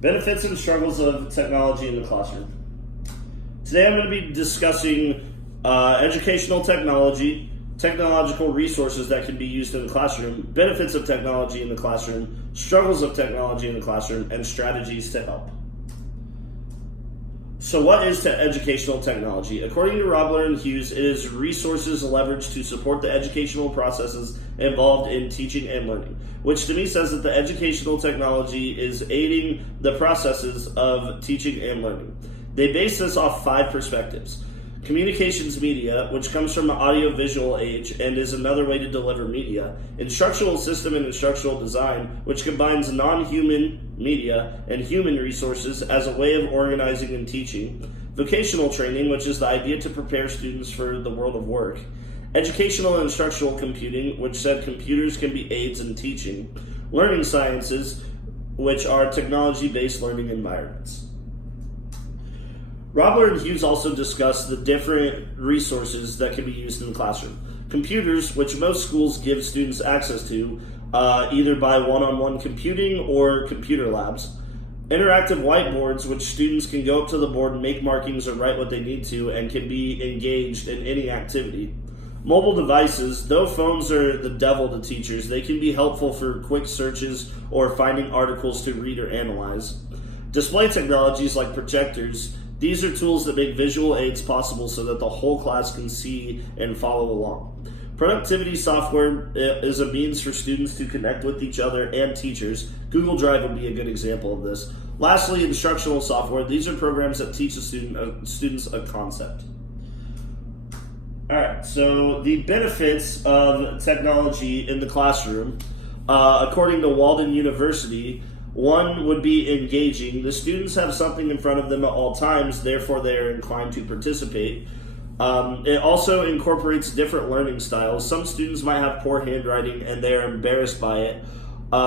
Benefits and struggles of technology in the classroom. Today I'm going to be discussing educational technology, technological resources that can be used in the classroom, benefits of technology in the classroom, struggles of technology in the classroom, and strategies to help. So what is educational technology? According to Robler and Hughes, it is resources leveraged to support the educational processes involved in teaching and learning, which to me says that the educational technology is aiding the processes of teaching and learning. They base this off 5 perspectives. Communications media, which comes from the audio-visual age and is another way to deliver media. Instructional system and instructional design, which combines non-human media and human resources as a way of organizing and teaching. Vocational training, which is the idea to prepare students for the world of work. Educational and instructional computing, which said computers can be aids in teaching. Learning sciences, which are technology-based learning environments. Robler and Hughes also discussed the different resources that can be used in the classroom. Computers, which most schools give students access to, either by one-on-one computing or computer labs. Interactive whiteboards, which students can go up to the board and make markings or write what they need to and can be engaged in any activity. Mobile devices, though phones are the devil to teachers, they can be helpful for quick searches or finding articles to read or analyze. Display technologies like projectors, these are tools that make visual aids possible so that the whole class can see and follow along. Productivity software is a means for students to connect with each other and teachers. Google Drive would be a good example of this. Lastly, instructional software. These are programs that teach students a concept. All right, so the benefits of technology in the classroom, according to Walden University, one would be engaging. The students have something in front of them at all times, therefore they are inclined to participate. It also incorporates different learning styles. Some students might have poor handwriting and they are embarrassed by it.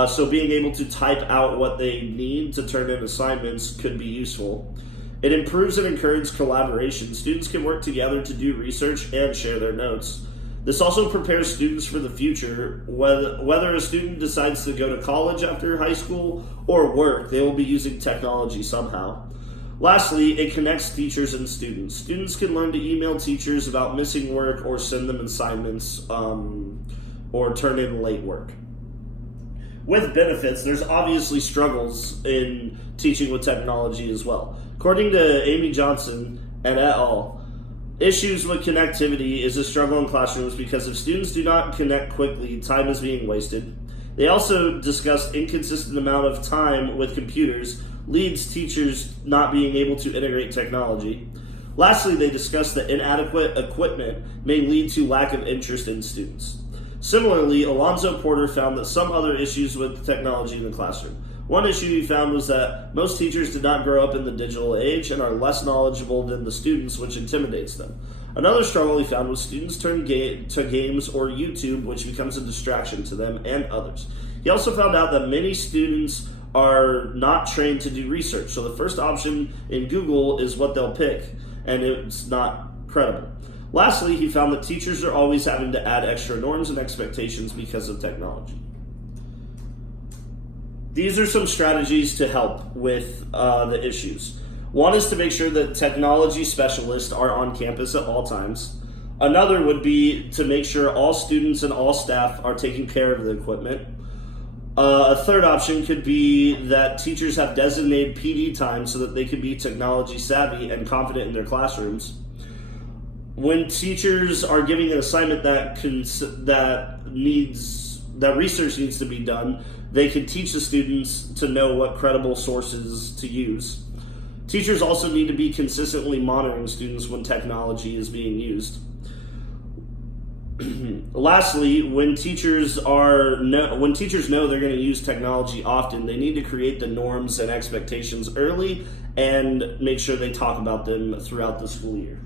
So being able to type out what they need to turn in assignments could be useful. It improves and encourages collaboration. Students can work together to do research and share their notes. This also prepares students for the future. Whether a student decides to go to college after high school or work, they will be using technology somehow. Lastly, it connects teachers and students. Students can learn to email teachers about missing work or send them assignments or turn in late work. With benefits, there's obviously struggles in teaching with technology as well. According to Amy Johnson and et al., issues with connectivity is a struggle in classrooms because if students do not connect quickly, time is being wasted. They also discussed inconsistent amount of time with computers leads teachers not being able to integrate technology. Lastly, they discussed that inadequate equipment may lead to lack of interest in students. Similarly, Alonzo Porter found that some other issues with technology in the classroom. One issue he found was that most teachers did not grow up in the digital age and are less knowledgeable than the students, which intimidates them. Another struggle he found was students turn to games or YouTube, which becomes a distraction to them and others. He also found out that many students are not trained to do research, so the first option in Google is what they'll pick, and it's not credible. Lastly, he found that teachers are always having to add extra norms and expectations because of technology. These are some strategies to help with the issues. One is to make sure that technology specialists are on campus at all times. Another would be to make sure all students and all staff are taking care of the equipment. A third option could be that teachers have designated PD time so that they can be technology savvy and confident in their classrooms. When teachers are giving an assignment that research needs to be done, they can teach the students to know what credible sources to use. Teachers also need to be consistently monitoring students when technology is being used. Lastly, when teachers know they're going to use technology often, they need to create the norms and expectations early and make sure they talk about them throughout the school year.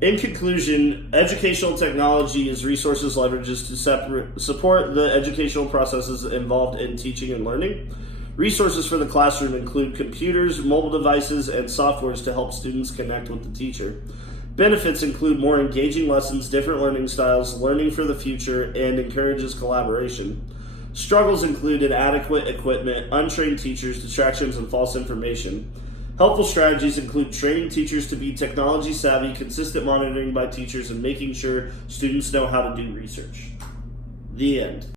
In conclusion, educational technology is resources leverages to support the educational processes involved in teaching and learning. Resources for the classroom include computers, mobile devices, and softwares to help students connect with the teacher. Benefits include more engaging lessons, different learning styles, learning for the future, and encourages collaboration. Struggles include inadequate equipment, untrained teachers, distractions, and false information. Helpful strategies include training teachers to be technology savvy, consistent monitoring by teachers, and making sure students know how to do research. The end.